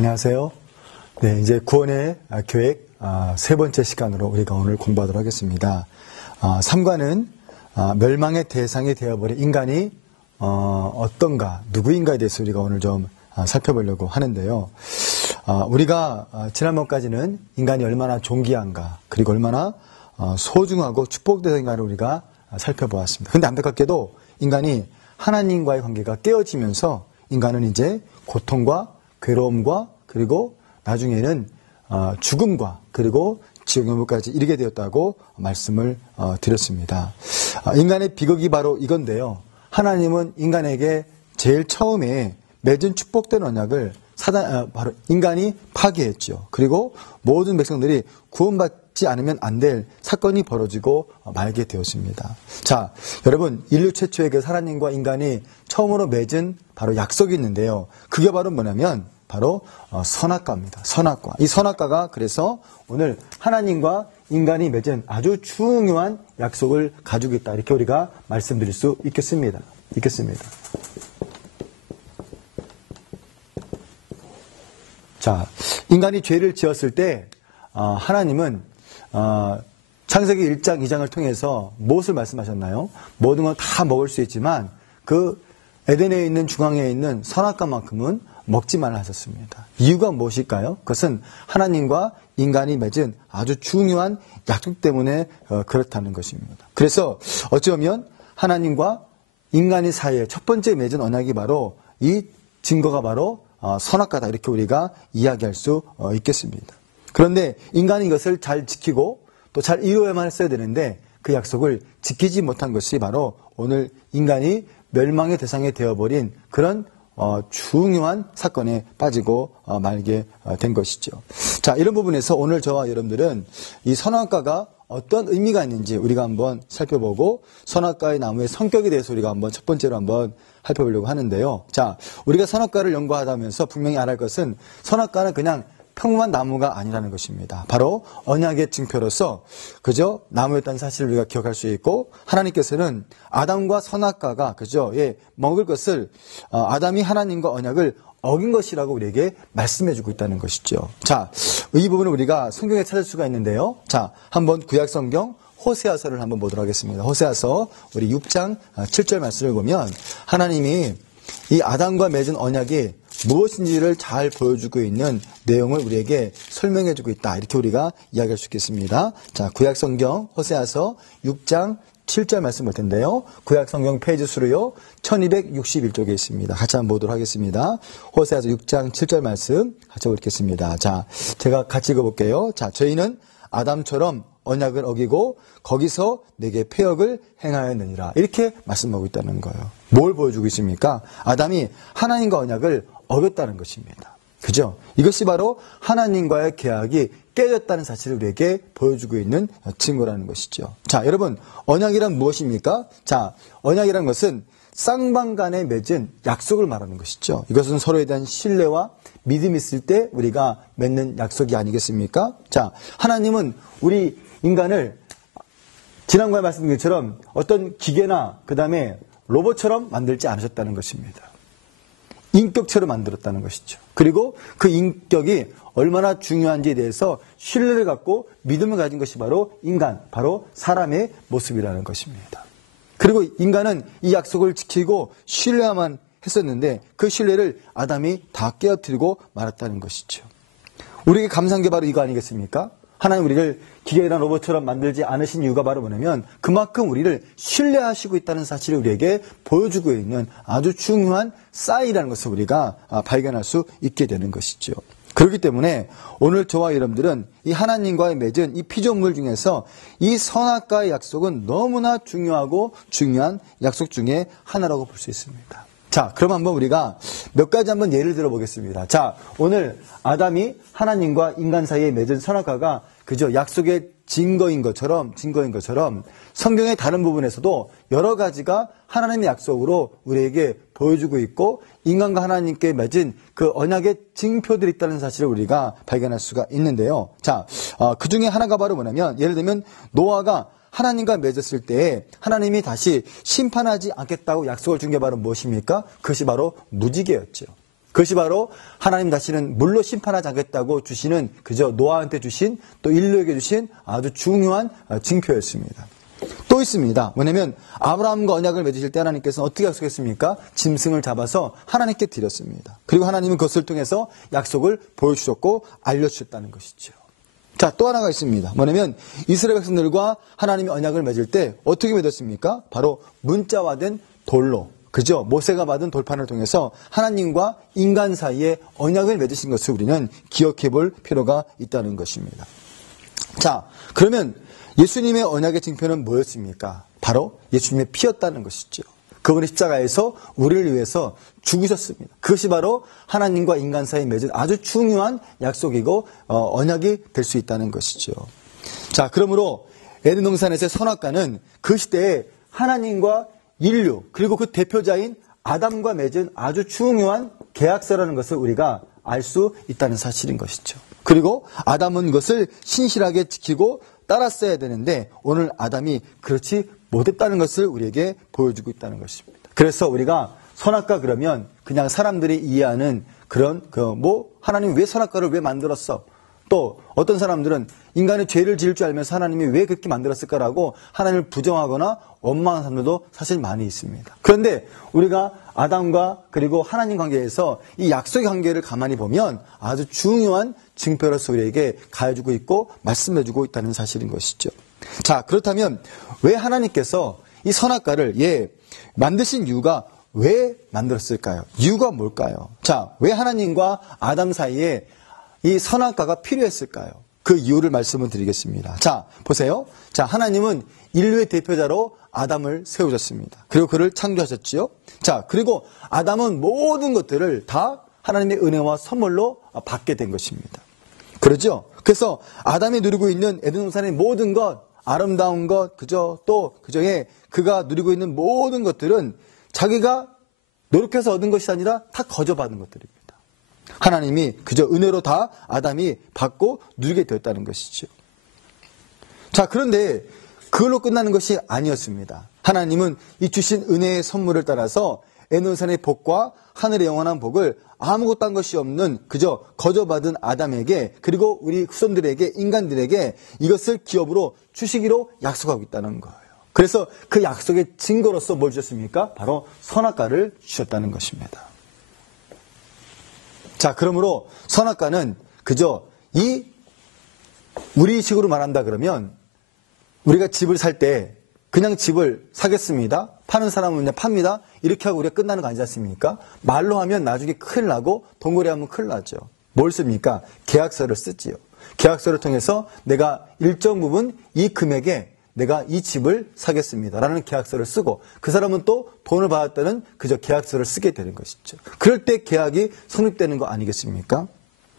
안녕하세요. 네, 이제 구원의 계획 세 번째 시간으로 우리가 오늘 공부하도록 하겠습니다. 3과는 멸망의 대상이 되어버린 인간이 어떤가, 누구인가에 대해서 우리가 오늘 좀 살펴보려고 하는데요. 우리가 지난번까지는 인간이 얼마나 존귀한가, 그리고 얼마나 소중하고 축복대상인가를 우리가 살펴보았습니다. 그런데 안타깝게도 인간이 하나님과의 관계가 깨어지면서 인간은 이제 고통과 괴로움과 그리고 나중에는 죽음과 그리고 지옥영역까지 이르게 되었다고 말씀을 드렸습니다. 인간의 비극이 바로 이건데요. 하나님은 인간에게 제일 처음에 맺은 축복된 언약을 바로 인간이 파괴했죠. 그리고 모든 백성들이 구원받지 않으면 안 될 사건이 벌어지고 말게 되었습니다. 자, 여러분, 인류 최초의 그 하나님과 인간이 처음으로 맺은 바로 약속이 있는데요. 그게 바로 뭐냐면 바로 선악과입니다. 선악과. 이 선악과가 그래서 오늘 하나님과 인간이 맺은 아주 중요한 약속을 가지고 있다. 이렇게 우리가 말씀드릴 수 있겠습니다. 자, 인간이 죄를 지었을 때 하나님은 창세기 1장, 2장을 통해서 무엇을 말씀하셨나요? 모든 건 다 먹을 수 있지만 그 에덴에 있는 중앙에 있는 선악과만큼은 먹지 말라 하셨습니다. 이유가 무엇일까요? 그것은 하나님과 인간이 맺은 아주 중요한 약속 때문에 그렇다는 것입니다. 그래서 어쩌면 하나님과 인간의 사이에 첫 번째 맺은 언약이 바로 이 증거가 바로 선악과다, 이렇게 우리가 이야기할 수 있겠습니다. 그런데 인간이 이것을 잘 지키고 또 잘 이루어야만 했어야 되는데 그 약속을 지키지 못한 것이 바로 오늘 인간이 멸망의 대상이 되어버린 그런 중요한 사건에 빠지고 말게 된 것이죠. 자, 이런 부분에서 오늘 저와 여러분들은 이 선악과가 어떤 의미가 있는지 우리가 한번 살펴보고 선악과의 나무의 성격에 대해서 우리가 한번 첫 번째로 한번 살펴보려고 하는데요. 자, 우리가 선악과를 연구하다면서 분명히 알아야 할 것은 선악과는 그냥 평범한 나무가 아니라는 것입니다. 바로 언약의 증표로서 그저 나무였다는 사실을 우리가 기억할 수 있고, 하나님께서는 아담과 선악과가 그저 먹을 것을 아담이 하나님과 언약을 어긴 것이라고 우리에게 말씀해주고 있다는 것이죠. 자, 이 부분을 우리가 성경에 찾을 수가 있는데요. 자, 한번 구약성경 호세아서를 한번 보도록 하겠습니다. 호세아서 우리 6장 7절 말씀을 보면 하나님이 이 아담과 맺은 언약이 무엇인지를 잘 보여주고 있는 내용을 우리에게 설명해주고 있다, 이렇게 우리가 이야기할 수 있겠습니다. 자, 구약성경 호세아서 6장 7절 말씀 볼 텐데요. 구약성경 페이지 수로요 1261쪽에 있습니다. 같이 한번 보도록 하겠습니다. 호세아서 6장 7절 말씀 같이 읽겠습니다. 자, 제가 같이 읽어볼게요. 자, 저희는 아담처럼 언약을 어기고 거기서 내게 패역을 행하였느니라, 이렇게 말씀하고 있다는 거예요. 뭘 보여주고 있습니까? 아담이 하나님과 언약을 어겼다는 것입니다. 그죠? 이것이 바로 하나님과의 계약이 깨졌다는 사실을 우리에게 보여주고 있는 증거라는 것이죠. 자, 여러분, 언약이란 무엇입니까? 자, 언약이란 것은 쌍방 간에 맺은 약속을 말하는 것이죠. 이것은 서로에 대한 신뢰와 믿음이 있을 때 우리가 맺는 약속이 아니겠습니까? 자, 하나님은 우리 인간을 지난번에 말씀드린 것처럼 어떤 기계나 그 다음에 로봇처럼 만들지 않으셨다는 것입니다. 인격체로 만들었다는 것이죠. 그리고 그 인격이 얼마나 중요한지에 대해서 신뢰를 갖고 믿음을 가진 것이 바로 인간, 바로 사람의 모습이라는 것입니다. 그리고 인간은 이 약속을 지키고 신뢰야만 했었는데 그 신뢰를 아담이 다 깨어뜨리고 말았다는 것이죠. 우리에게 감사한 게 바로 이거 아니겠습니까? 하나님 우리를 기계나 로봇처럼 만들지 않으신 이유가 바로 뭐냐면 그만큼 우리를 신뢰하시고 있다는 사실을 우리에게 보여주고 있는 아주 중요한 사인이라는 것을 우리가 발견할 수 있게 되는 것이죠. 그렇기 때문에 오늘 저와 여러분들은 이 하나님과의 맺은 이 피조물 중에서 이 선악과의 약속은 너무나 중요하고 중요한 약속 중에 하나라고 볼 수 있습니다. 자, 그럼 한번 우리가 몇 가지 한번 예를 들어 보겠습니다. 자, 오늘 아담이 하나님과 인간 사이에 맺은 선악과가 그저 약속의 증거인 것처럼 성경의 다른 부분에서도 여러 가지가 하나님의 약속으로 우리에게 보여주고 있고 인간과 하나님께 맺은 그 언약의 증표들이 있다는 사실을 우리가 발견할 수가 있는데요. 자, 그 중에 하나가 바로 뭐냐면 예를 들면 노아가 하나님과 맺었을 때 하나님이 다시 심판하지 않겠다고 약속을 준 게 바로 무엇입니까? 그것이 바로 무지개였죠. 그것이 바로 하나님 다시는 물로 심판하지 않겠다고 주시는 그저 노아한테 주신 또 인류에게 주신 아주 중요한 징표였습니다. 또 있습니다. 뭐냐면 아브라함과 언약을 맺으실 때 하나님께서는 어떻게 약속했습니까? 짐승을 잡아서 하나님께 드렸습니다. 그리고 하나님은 그것을 통해서 약속을 보여주셨고 알려주셨다는 것이죠. 자, 또 하나가 있습니다. 뭐냐면 이스라엘 백성들과 하나님이 언약을 맺을 때 어떻게 맺었습니까? 바로 문자화된 돌로, 그죠? 모세가 받은 돌판을 통해서 하나님과 인간 사이에 언약을 맺으신 것을 우리는 기억해 볼 필요가 있다는 것입니다. 자, 그러면 예수님의 언약의 징표는 뭐였습니까? 바로 예수님의 피였다는 것이죠. 그분이 십자가에서 우리를 위해서 죽으셨습니다. 그것이 바로 하나님과 인간 사이에 맺은 아주 중요한 약속이고 언약이 될 수 있다는 것이죠. 자, 그러므로 에덴 동산에서의 선악과는 그 시대에 하나님과 인류 그리고 그 대표자인 아담과 맺은 아주 중요한 계약서라는 것을 우리가 알 수 있다는 사실인 것이죠. 그리고 아담은 그것을 신실하게 지키고 따랐어야 되는데 오늘 아담이 그렇지 못했다는 것을 우리에게 보여주고 있다는 것입니다. 그래서 우리가 선악과 그러면 그냥 사람들이 이해하는 그런 하나님 왜 선악과를 왜 만들었어? 또 어떤 사람들은 인간의 죄를 지을 줄 알면서 하나님이 왜 그렇게 만들었을까라고 하나님을 부정하거나 원망하는 사람들도 사실 많이 있습니다. 그런데 우리가 아담과 그리고 하나님 관계에서 이 약속의 관계를 가만히 보면 아주 중요한 징표로서 우리에게 가해주고 있고 말씀해주고 있다는 사실인 것이죠. 자, 그렇다면 왜 하나님께서 이 선악과를 만드신 이유가 왜 만들었을까요? 이유가 뭘까요? 자, 왜 하나님과 아담 사이에 이 선악과가 필요했을까요? 그 이유를 말씀을 드리겠습니다. 자, 보세요. 자, 하나님은 인류의 대표자로 아담을 세우셨습니다. 그리고 그를 창조하셨지요. 자, 그리고 아담은 모든 것들을 다 하나님의 은혜와 선물로 받게 된 것입니다. 그렇죠? 그래서 아담이 누리고 있는 에덴 동산의 모든 것, 아름다운 것, 그저의 그가 누리고 있는 모든 것들은 자기가 노력해서 얻은 것이 아니라 다 거저받은 것들입니다. 하나님이 그저 은혜로 다 아담이 받고 누리게 되었다는 것이죠. 자, 그런데 그걸로 끝나는 것이 아니었습니다. 하나님은 이 주신 은혜의 선물을 따라서 에덴 동산의 복과 하늘의 영원한 복을 아무것도 한 것이 없는 그저 거저받은 아담에게 그리고 우리 후손들에게 인간들에게 이것을 기업으로 주시기로 약속하고 있다는 거예요. 그래서 그 약속의 증거로서 뭘 주셨습니까? 바로 선악과를 주셨다는 것입니다. 자, 그러므로 선악과는 그저 우리 식으로 말한다 그러면 우리가 집을 살 때 그냥 집을 사겠습니다. 파는 사람은 그냥 팝니다. 이렇게 하고 우리가 끝나는 거 아니지 않습니까? 말로 하면 나중에 큰일 나고 동거래 하면 큰일 나죠. 뭘 씁니까? 계약서를 쓰지요. 계약서를 통해서 내가 일정 부분 이 금액에 내가 이 집을 사겠습니다. 라는 계약서를 쓰고 그 사람은 또 돈을 받았다는 그저 계약서를 쓰게 되는 것이죠. 그럴 때 계약이 성립되는 거 아니겠습니까?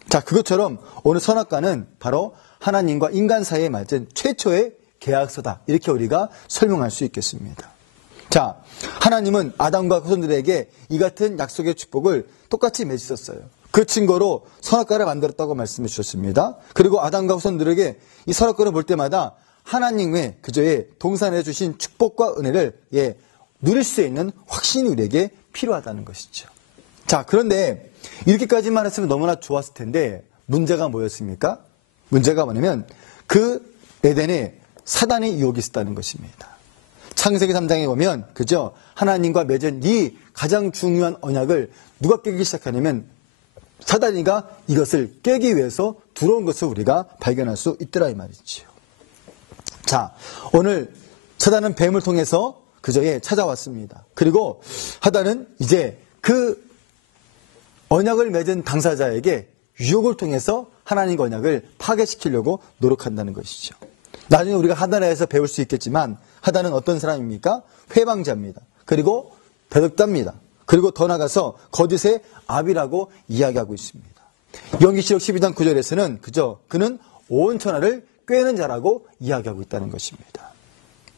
자, 그것처럼 오늘 선악과는 바로 하나님과 인간 사이에 맺은 최초의 계약서다. 이렇게 우리가 설명할 수 있겠습니다. 자, 하나님은 아담과 후손들에게 이 같은 약속의 축복을 똑같이 맺으셨어요. 그 증거로 선악과를 만들었다고 말씀해 주셨습니다. 그리고 아담과 후손들에게 이 선악과를 볼 때마다 하나님의 그저의 동산해 주신 축복과 은혜를 누릴 수 있는 확신이 우리에게 필요하다는 것이죠. 자, 그런데 이렇게까지만 했으면 너무나 좋았을 텐데 문제가 뭐였습니까? 문제가 뭐냐면 그 에덴에 사단의 유혹이 있었다는 것입니다. 창세기 3장에 보면 그저 하나님과 맺은 이 가장 중요한 언약을 누가 깨기 시작하냐면 사단이가 이것을 깨기 위해서 들어온 것을 우리가 발견할 수 있더라 이 말이지요. 자, 오늘 사단은 뱀을 통해서 그저에 찾아왔습니다. 그리고 사단은 이제 그 언약을 맺은 당사자에게 유혹을 통해서 하나님과 언약을 파괴시키려고 노력한다는 것이죠. 나중에 우리가 하단에서 배울 수 있겠지만 하단은 어떤 사람입니까? 회방자입니다. 그리고 배덕자입니다. 그리고 더 나가서 거짓의 압이라고 이야기하고 있습니다. 연기시록 12장 9절에서는 그는 온 천하를 꿰는 자라고 이야기하고 있다는 것입니다.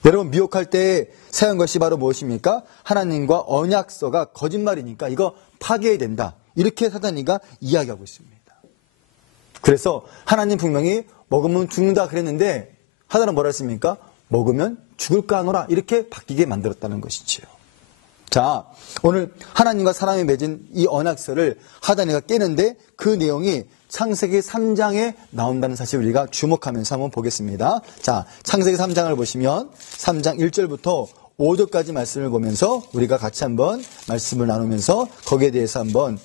여러분, 미혹할 때 사용한 것이 바로 무엇입니까? 하나님과 언약서가 거짓말이니까 이거 파괴해야 된다. 이렇게 사단이가 이야기하고 있습니다. 그래서 하나님 분명히 먹으면 죽는다 그랬는데 하나는 뭐라 했습니까? 먹으면 죽을까 하노라 이렇게 바뀌게 만들었다는 것이지요. 자, 오늘 하나님과 사람이 맺은 이 언약서를 하다니가 깨는데 그 내용이 창세기 3장에 나온다는 사실을 우리가 주목하면서 한번 보겠습니다. 자, 창세기 3장을 보시면 3장 1절부터 5절까지 말씀을 보면서 우리가 같이 한번 말씀을 나누면서 거기에 대해서 한번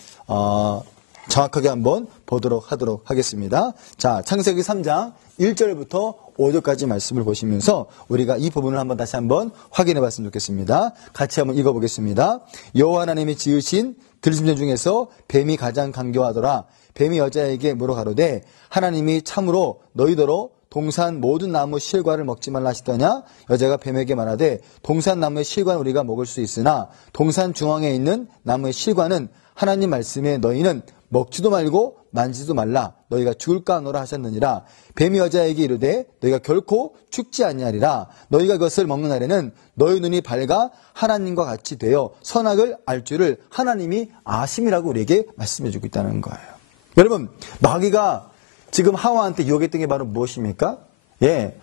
정확하게 한번 보도록 하도록 하겠습니다. 자, 창세기 3장 1절부터 5절까지 말씀을 보시면서 우리가 이 부분을 한번 다시 한번 확인해 봤으면 좋겠습니다. 같이 한번 읽어보겠습니다. 여호와 하나님이 지으신 들짐승 중에서 뱀이 가장 간교하더라. 뱀이 여자에게 물어 가로되 하나님이 참으로 너희더러 동산 모든 나무 실과를 먹지 말라 하시더냐? 여자가 뱀에게 말하되 동산 나무의 실과는 우리가 먹을 수 있으나 동산 중앙에 있는 나무의 실과는 하나님 말씀에 너희는 먹지도 말고 만지도 말라 너희가 죽을까 하노라 하셨느니라. 뱀이 여자에게 이르되 너희가 결코 죽지 아니하리라. 너희가 그것을 먹는 날에는 너희 눈이 밝아 하나님과 같이 되어 선악을 알 줄을 하나님이 아심이라고 우리에게 말씀해 주고 있다는 거예요. 여러분, 마귀가 지금 하와한테 유혹했던 게 바로 무엇입니까?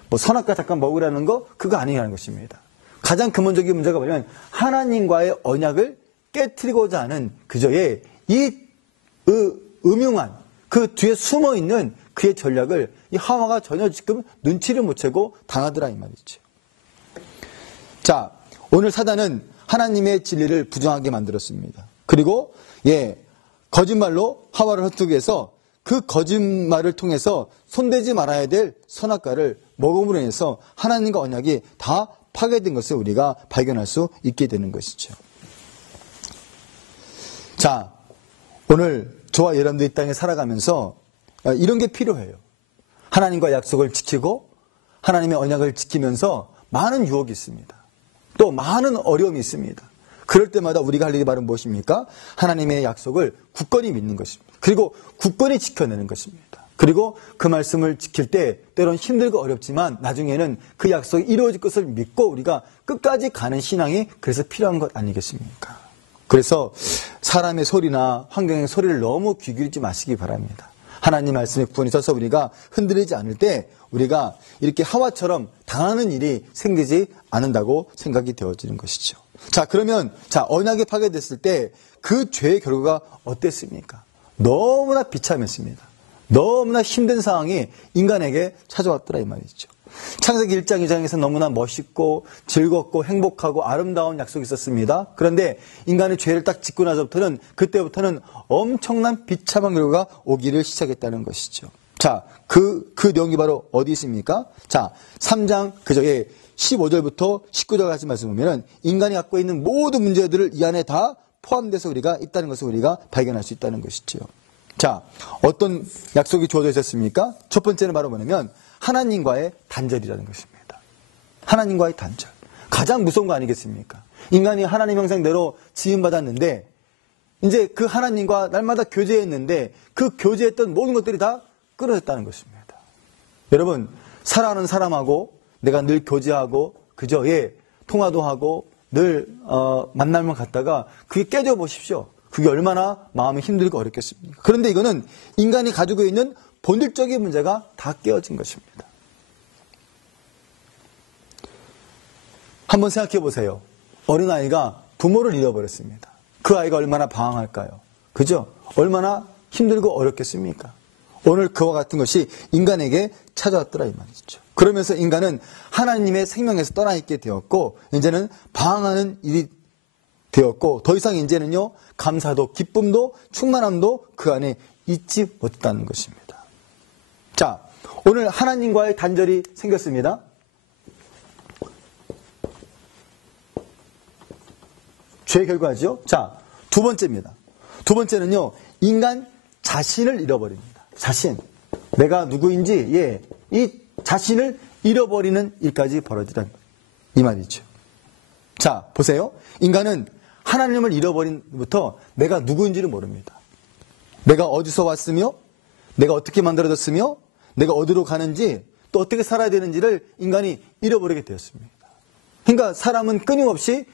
뭐 선악과 잠깐 먹으라는 거 그거 아니라는 것입니다. 가장 근본적인 문제가 뭐냐면 하나님과의 언약을 깨트리고자 하는 그저의 이 음흉한 그 뒤에 숨어있는 그의 전략을 이 하와가 전혀 지금 눈치를 못 채고 당하더라 이 말이죠. 자, 오늘 사단은 하나님의 진리를 부정하게 만들었습니다. 그리고 거짓말로 하와를 헛되게 해서 그 거짓말을 통해서 손대지 말아야 될 선악과를 먹음으로 인해서 하나님과 언약이 다 파괴된 것을 우리가 발견할 수 있게 되는 것이죠. 자, 오늘 저와 여러분들이 이 땅에 살아가면서 이런 게 필요해요. 하나님과 약속을 지키고 하나님의 언약을 지키면서 많은 유혹이 있습니다. 또 많은 어려움이 있습니다. 그럴 때마다 우리가 할 일이 바로 무엇입니까? 하나님의 약속을 굳건히 믿는 것입니다. 그리고 굳건히 지켜내는 것입니다. 그리고 그 말씀을 지킬 때 때론 힘들고 어렵지만 나중에는 그 약속이 이루어질 것을 믿고 우리가 끝까지 가는 신앙이 그래서 필요한 것 아니겠습니까? 그래서 사람의 소리나 환경의 소리를 너무 귀 기울이지 마시기 바랍니다. 하나님 말씀에 굳건히 서서 우리가 흔들리지 않을 때 우리가 이렇게 하와처럼 당하는 일이 생기지 않는다고 생각이 되어지는 것이죠. 자, 그러면 언약이 파괴됐을 때 그 죄의 결과가 어땠습니까? 너무나 비참했습니다. 너무나 힘든 상황이 인간에게 찾아왔더라 이 말이죠. 창세기 1장 2장에서 너무나 멋있고 즐겁고 행복하고 아름다운 약속이 있었습니다. 그런데 인간의 죄를 딱 짓고 나서부터는 그때부터는 엄청난 비참한 결과가 오기를 시작했다는 것이죠. 자, 그 내용이 바로 어디 있습니까? 자, 3장 그저에 15절부터 19절까지 말씀 보면은 인간이 갖고 있는 모든 문제들을 이 안에 다 포함돼서 우리가 있다는 것을 우리가 발견할 수 있다는 것이죠. 자, 어떤 약속이 주어져 있었습니까? 첫 번째는 바로 뭐냐면 하나님과의 단절이라는 것입니다. 하나님과의 단절. 가장 무서운 거 아니겠습니까? 인간이 하나님 형상대로 지음받았는데 이제 그 하나님과 날마다 교제했는데 그 교제했던 모든 것들이 다 끊어졌다는 것입니다. 여러분, 사랑하는 사람하고 내가 늘 교제하고 그저 통화도 하고 늘 만날만 갔다가 그게 깨져 보십시오. 그게 얼마나 마음이 힘들고 어렵겠습니까? 그런데 이거는 인간이 가지고 있는 본질적인 문제가 다 깨어진 것입니다. 한번 생각해 보세요. 어린아이가 부모를 잃어버렸습니다. 그 아이가 얼마나 방황할까요? 그죠? 얼마나 힘들고 어렵겠습니까? 오늘 그와 같은 것이 인간에게 찾아왔더라 이 말이죠. 그러면서 인간은 하나님의 생명에서 떠나 있게 되었고 이제는 방황하는 일이 되었고 더 이상 이제는요 감사도 기쁨도 충만함도 그 안에 있지 못했다는 것입니다. 자, 오늘 하나님과의 단절이 생겼습니다. 죄의 결과죠. 자, 두 번째입니다. 두 번째는요 인간 자신을 잃어버립니다. 자신, 내가 누구인지 이 자신을 잃어버리는 일까지 벌어지다 이 말이죠. 자, 보세요. 인간은 하나님을 잃어버린 부터 내가 누구인지를 모릅니다. 내가 어디서 왔으며 내가 어떻게 만들어졌으며 내가 어디로 가는지 또 어떻게 살아야 되는지를 인간이 잃어버리게 되었습니다. 그러니까 사람은 끊임없이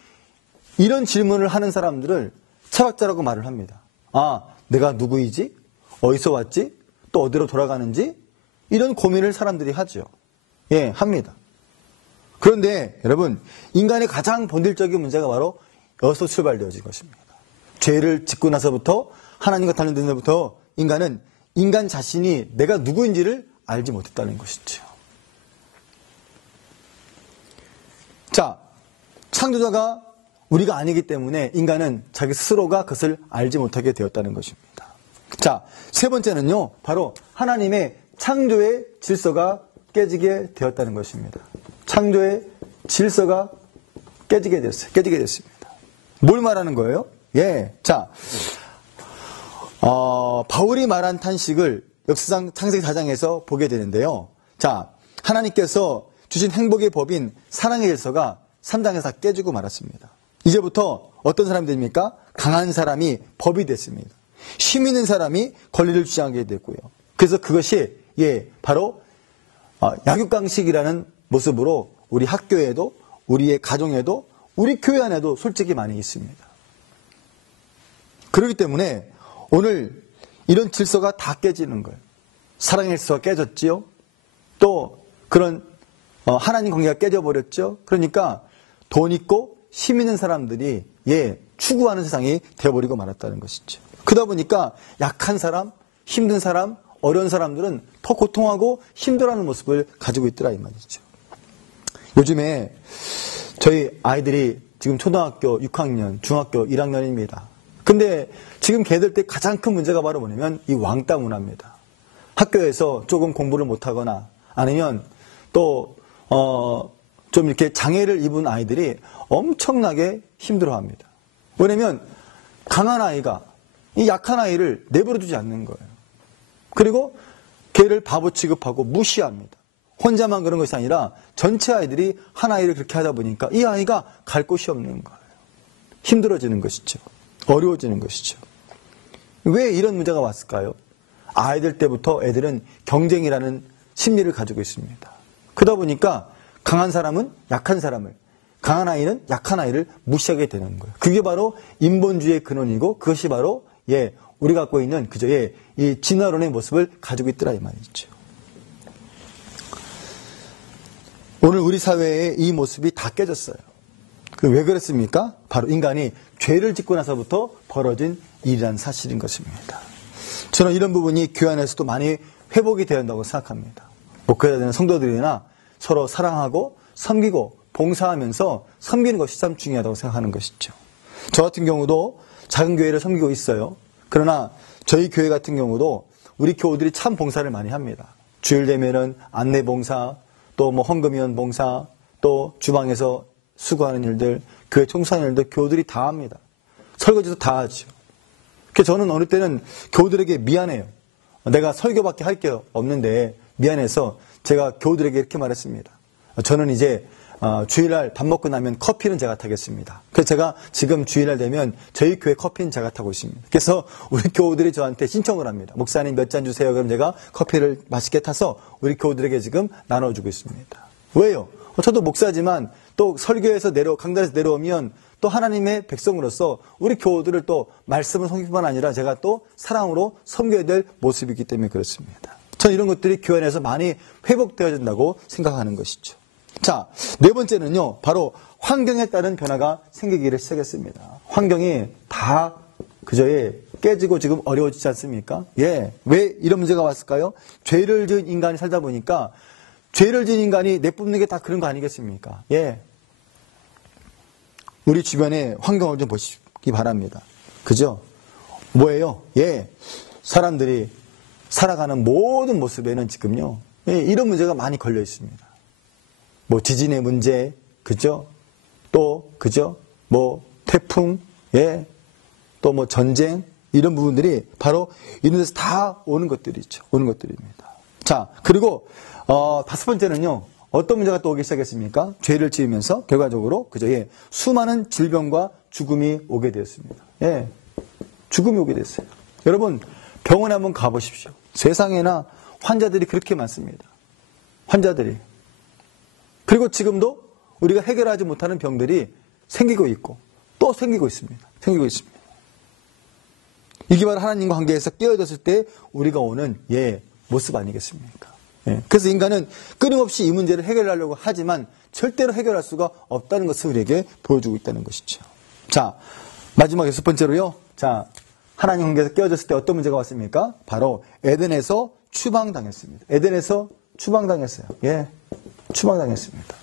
이런 질문을 하는 사람들을 철학자라고 말을 합니다. 아, 내가 누구이지? 어디서 왔지? 또 어디로 돌아가는지? 이런 고민을 사람들이 하죠. 합니다. 그런데 여러분, 인간의 가장 본질적인 문제가 바로 여기서 출발되어진 것입니다. 죄를 짓고 나서부터 하나님과 단련된 데부터 인간은 인간 자신이 내가 누구인지를 알지 못했다는 것이죠. 자, 창조자가 우리가 아니기 때문에 인간은 자기 스스로가 그것을 알지 못하게 되었다는 것입니다. 자, 세 번째는요, 바로 하나님의 창조의 질서가 깨지게 되었다는 것입니다. 창조의 질서가 깨지게 됐습니다. 뭘 말하는 거예요? 예. 자, 바울이 말한 탄식을 역사상 창세기 4장에서 보게 되는데요. 자, 하나님께서 주신 행복의 법인 사랑의 질서가 3장에서 깨지고 말았습니다. 이제부터 어떤 사람이 됩니까? 강한 사람이 법이 됐습니다. 힘 있는 사람이 권리를 주장하게 됐고요. 그래서 그것이 바로 약육강식이라는 모습으로 우리 학교에도 우리의 가정에도 우리 교회 안에도 솔직히 많이 있습니다. 그렇기 때문에 오늘 이런 질서가 다 깨지는 거예요. 사랑의 질서가 깨졌지요. 또 그런 하나님 관계가 깨져버렸죠. 그러니까 돈 있고 힘 있는 사람들이 추구하는 세상이 되어버리고 말았다는 것이죠. 그러다 보니까 약한 사람, 힘든 사람, 어려운 사람들은 더 고통하고 힘들어하는 모습을 가지고 있더라 이 말이죠. 요즘에 저희 아이들이 지금 초등학교 6학년, 중학교 1학년입니다. 근데 지금 걔들 때 가장 큰 문제가 바로 뭐냐면 이 왕따 문화입니다. 학교에서 조금 공부를 못하거나 아니면 또 좀 이렇게 장애를 입은 아이들이 엄청나게 힘들어합니다. 왜냐면 강한 아이가 이 약한 아이를 내버려두지 않는 거예요. 그리고 걔를 바보 취급하고 무시합니다. 혼자만 그런 것이 아니라 전체 아이들이 한 아이를 그렇게 하다 보니까 이 아이가 갈 곳이 없는 거예요. 힘들어지는 것이죠. 어려워지는 것이죠. 왜 이런 문제가 왔을까요? 아이들 때부터 애들은 경쟁이라는 심리를 가지고 있습니다. 그러다 보니까 강한 사람은 약한 사람을, 강한 아이는 약한 아이를 무시하게 되는 거예요. 그게 바로 인본주의의 근원이고 그것이 바로 우리가 갖고 있는 이 진화론의 모습을 가지고 있더라 이 말이죠. 오늘 우리 사회의 이 모습이 다 깨졌어요. 왜 그랬습니까? 바로 인간이 죄를 짓고 나서부터 벌어진 일이라는 사실인 것입니다. 저는 이런 부분이 교회 안에서도 많이 회복이 되어야 한다고 생각합니다. 목회자 되는 성도들이나 서로 사랑하고 섬기고 봉사하면서 섬기는 것이 참 중요하다고 생각하는 것이죠. 저 같은 경우도 작은 교회를 섬기고 있어요. 그러나 저희 교회 같은 경우도 우리 교우들이 참 봉사를 많이 합니다. 주일 되면은 안내 봉사, 또 헌금위원 봉사, 또 주방에서 수고하는 일들, 교회 청소하는 일들 교우들이 다 합니다. 설거지도 다 하죠. 그래서 저는 어느 때는 교우들에게 미안해요. 내가 설교밖에 할 게 없는데 미안해서 제가 교우들에게 이렇게 말했습니다. 저는 이제 주일날 밥 먹고 나면 커피는 제가 타겠습니다. 그래서 제가 지금 주일날 되면 저희 교회 커피는 제가 타고 있습니다. 그래서 우리 교우들이 저한테 신청을 합니다. 목사님 몇 잔 주세요. 그럼 제가 커피를 맛있게 타서 우리 교우들에게 지금 나눠주고 있습니다. 왜요? 저도 목사지만 또 설교에서 강단에서 내려오면 또 하나님의 백성으로서 우리 교우들을 또 말씀을 섬기뿐만 아니라 제가 또 사랑으로 섬겨야 될 모습이기 때문에 그렇습니다. 저는 이런 것들이 교회 안에서 많이 회복되어야 된다고 생각하는 것이죠. 자, 네 번째는요, 바로 환경에 따른 변화가 생기기를 시작했습니다. 환경이 다 깨지고 지금 어려워지지 않습니까? 왜 이런 문제가 왔을까요? 죄를 지은 인간이 살다 보니까 죄를 지은 인간이 내뿜는 게 다 그런 거 아니겠습니까? 우리 주변의 환경을 좀 보시기 바랍니다. 그죠? 뭐예요? 사람들이 살아가는 모든 모습에는 지금요, 이런 문제가 많이 걸려 있습니다. 지진의 문제, 그죠? 또, 그죠? 태풍, 또 전쟁, 이런 부분들이 바로 이런 데서 다 오는 것들이죠. 오는 것들입니다. 자, 그리고, 다섯 번째는요, 어떤 문제가 또 오기 시작했습니까? 죄를 지으면서 결과적으로, 그죠? 수많은 질병과 죽음이 오게 되었습니다. 죽음이 오게 됐어요. 여러분, 병원에 한번 가보십시오. 세상에나 환자들이 그렇게 많습니다. 환자들이. 그리고 지금도 우리가 해결하지 못하는 병들이 생기고 있고 또 생기고 있습니다. 이게 바로 하나님과 관계에서 깨어졌을 때 우리가 오는 모습 아니겠습니까? 그래서 인간은 끊임없이 이 문제를 해결하려고 하지만 절대로 해결할 수가 없다는 것을 우리에게 보여주고 있다는 것이죠. 자, 마지막 6번째로요. 자, 하나님 관계에서 깨어졌을 때 어떤 문제가 왔습니까? 바로 에덴에서 추방당했습니다. 에덴에서 추방당했어요. 예, 추방당했습니다.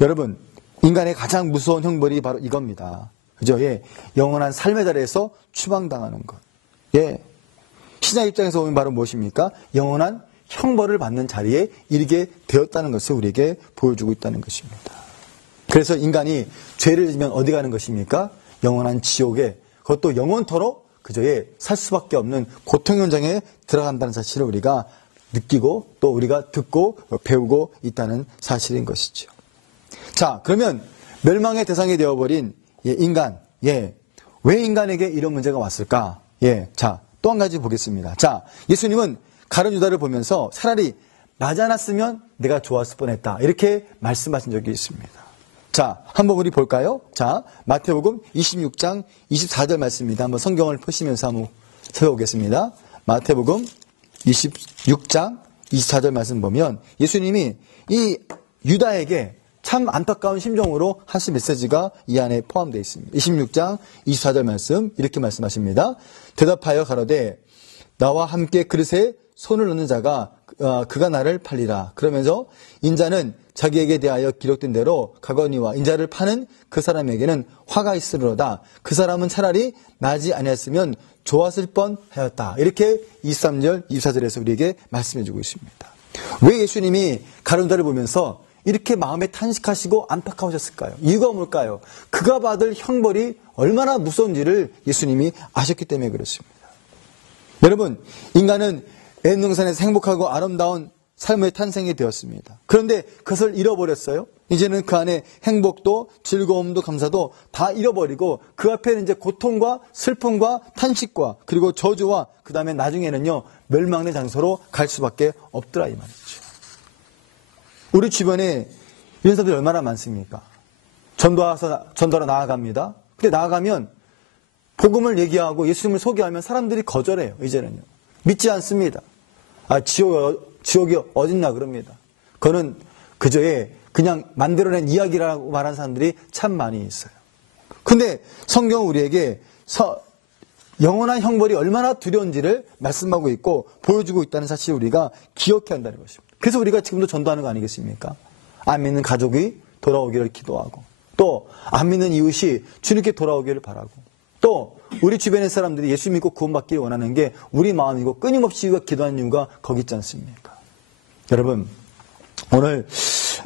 여러분, 인간의 가장 무서운 형벌이 바로 이겁니다. 그죠? 예, 영원한 삶의 자리에서 추방당하는 것. 예, 신약 입장에서 보면 바로 무엇입니까? 영원한 형벌을 받는 자리에 이르게 되었다는 것을 우리에게 보여주고 있다는 것입니다. 그래서 인간이 죄를 지면 어디 가는 것입니까? 영원한 지옥에, 그것도 영원토록 그저에 살 수밖에 없는 고통 현장에 들어간다는 사실을 우리가 느끼고 또 우리가 듣고 배우고 있다는 사실인 것이죠. 자, 그러면 멸망의 대상이 되어버린 인간, 왜 인간에게 이런 문제가 왔을까? 자, 또 한 가지 보겠습니다. 자, 예수님은 가룟 유다를 보면서 차라리 나지 않았으면 내가 좋았을 뻔했다, 이렇게 말씀하신 적이 있습니다. 자, 한번 우리 볼까요? 자, 마태복음 26장 24절 말씀입니다. 한번 성경을 펴시면서 한번 살펴보겠습니다. 마태복음 26장 24절 말씀 보면 예수님이 이 유다에게 참 안타까운 심정으로 하신 메시지가 이 안에 포함되어 있습니다. 26장 24절 말씀 이렇게 말씀하십니다. 대답하여 가로되 나와 함께 그릇에 손을 넣는 자가 그가 나를 팔리라. 그러면서 인자는 자기에게 대하여 기록된 대로 가거니와 인자를 파는 그 사람에게는 화가 있으리로다. 그 사람은 차라리 나지 아니했으면 좋았을 뻔하였다. 이렇게 23절 24절에서 우리에게 말씀해 주고 있습니다. 왜 예수님이 가룟 유다를 보면서 이렇게 마음에 탄식하시고 안타까우셨을까요? 이유가 뭘까요? 그가 받을 형벌이 얼마나 무서운지를 예수님이 아셨기 때문에 그렇습니다. 여러분, 인간은 에덴 동산에서 행복하고 아름다운 삶의 탄생이 되었습니다. 그런데 그것을 잃어버렸어요. 이제는 그 안에 행복도 즐거움도 감사도 다 잃어버리고 그 앞에는 이제 고통과 슬픔과 탄식과 그리고 저주와 그 다음에 나중에는요 멸망의 장소로 갈 수밖에 없더라 이 말이죠. 우리 주변에 이런 사람들이 얼마나 많습니까? 전도하러 나아갑니다. 근데 나아가면 복음을 얘기하고 예수님을 소개하면 사람들이 거절해요. 이제는요. 믿지 않습니다. 지옥이 어딨나 그럽니다. 그거는 그저의 그냥 만들어낸 이야기라고 말하는 사람들이 참 많이 있어요. 근데 성경은 우리에게 영원한 형벌이 얼마나 두려운지를 말씀하고 있고 보여주고 있다는 사실을 우리가 기억해야 한다는 것입니다. 그래서 우리가 지금도 전도하는 거 아니겠습니까? 안 믿는 가족이 돌아오기를 기도하고 또 안 믿는 이웃이 주님께 돌아오기를 바라고 또 우리 주변의 사람들이 예수 믿고 구원받기를 원하는 게 우리 마음이고 끊임없이 우리가 기도하는 이유가 거기 있지 않습니까? 여러분, 오늘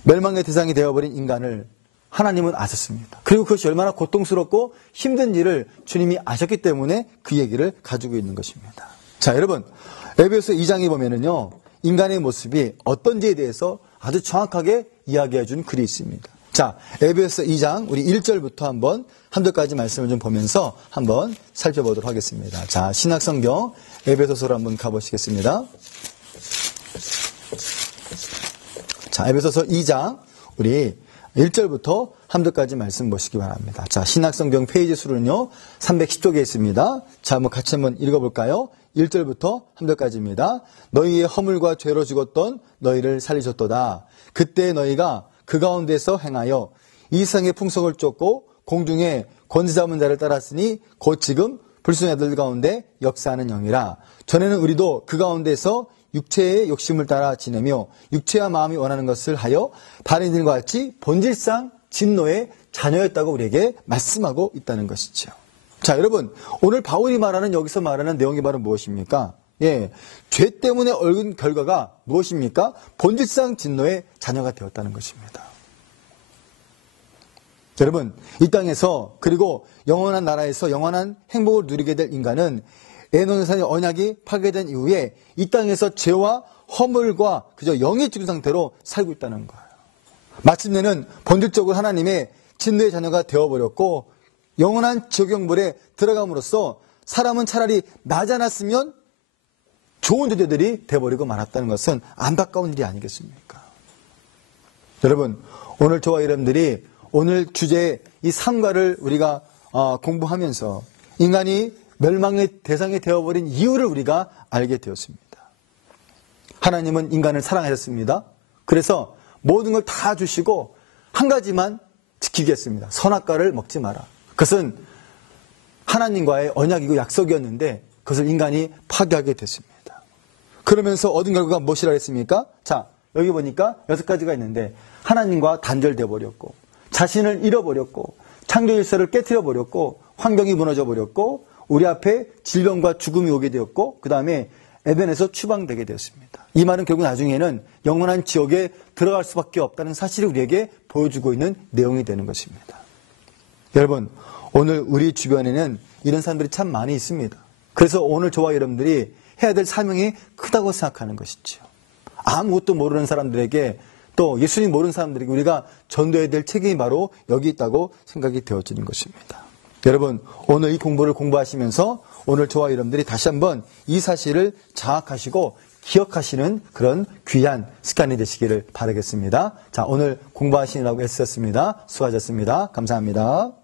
멸망의 대상이 되어버린 인간을 하나님은 아셨습니다. 그리고 그것이 얼마나 고통스럽고 힘든지를 주님이 아셨기 때문에 그 얘기를 가지고 있는 것입니다. 자, 여러분, 에베소서 2장에 보면은요, 인간의 모습이 어떤지에 대해서 아주 정확하게 이야기해 준 글이 있습니다. 자, 에베소서 2장 우리 1절부터 한번 3절까지 말씀을 좀 보면서 한번 살펴보도록 하겠습니다. 자, 신약성경 에베소서로 한번 가보시겠습니다. 자, 에베소서 2장 우리 1절부터 3절까지 말씀 보시기 바랍니다. 자, 신약성경 페이지 수는요 310쪽에 있습니다. 자, 한번 같이 한번 읽어볼까요? 1절부터 3절까지입니다. 너희의 허물과 죄로 죽었던 너희를 살리셨도다. 그때 너희가 그 가운데서 행하여 이 세상의 풍속을 쫓고 공중에 권세 잡은 자를 따랐으니 곧 지금 불순한 자들 가운데 역사하는 영이라. 전에는 우리도 그 가운데서 육체의 욕심을 따라 지내며 육체와 마음이 원하는 것을 하여 다른 이들과 같이 본질상 진노의 자녀였다고 우리에게 말씀하고 있다는 것이죠. 자, 여러분, 오늘 바울이 여기서 말하는 내용이 바로 무엇입니까? 죄 때문에 얻은 결과가 무엇입니까? 본질상 진노의 자녀가 되었다는 것입니다. 여러분, 이 땅에서 그리고 영원한 나라에서 영원한 행복을 누리게 될 인간은 에덴의 언약이 파괴된 이후에 이 땅에서 죄와 허물과 그저 영의 죽은 상태로 살고 있다는 거예요. 마침내는 본질적으로 하나님의 진노의 자녀가 되어버렸고 영원한 지옥영불에 들어감으로써 사람은 차라리 나지 않았으면 좋은 존재들이 되어버리고 말았다는 것은 안타까운 일이 아니겠습니까? 여러분, 오늘 저와 여러분들이 오늘 주제의 이 삶과를 우리가 공부하면서 인간이 멸망의 대상이 되어버린 이유를 우리가 알게 되었습니다. 하나님은 인간을 사랑하셨습니다. 그래서 모든 걸 다 주시고 한 가지만 지키겠습니다. 선악과를 먹지 마라. 그것은 하나님과의 언약이고 약속이었는데 그것을 인간이 파괴하게 됐습니다. 그러면서 얻은 결과가 무엇이라 했습니까? 자, 여기 보니까 6가지가 있는데 하나님과 단절되어 버렸고 자신을 잃어버렸고 창조 질서를 깨트려 버렸고 환경이 무너져 버렸고 우리 앞에 질병과 죽음이 오게 되었고 그 다음에 에덴에서 추방되게 되었습니다. 이 말은 결국 나중에는 영원한 지옥에 들어갈 수밖에 없다는 사실을 우리에게 보여주고 있는 내용이 되는 것입니다. 여러분, 오늘 우리 주변에는 이런 사람들이 참 많이 있습니다. 그래서 오늘 저와 여러분들이 해야 될 사명이 크다고 생각하는 것이죠. 아무것도 모르는 사람들에게 또 예수님 모르는 사람들에게 우리가 전도해야 될 책임이 바로 여기 있다고 생각이 되어지는 것입니다. 여러분, 오늘 이 공부를 공부하시면서 오늘 저와 여러분들이 다시 한번 이 사실을 자학하시고 기억하시는 그런 귀한 습관이 되시기를 바라겠습니다. 자, 오늘 공부하시느라고 애쓰셨습니다. 수고하셨습니다. 감사합니다.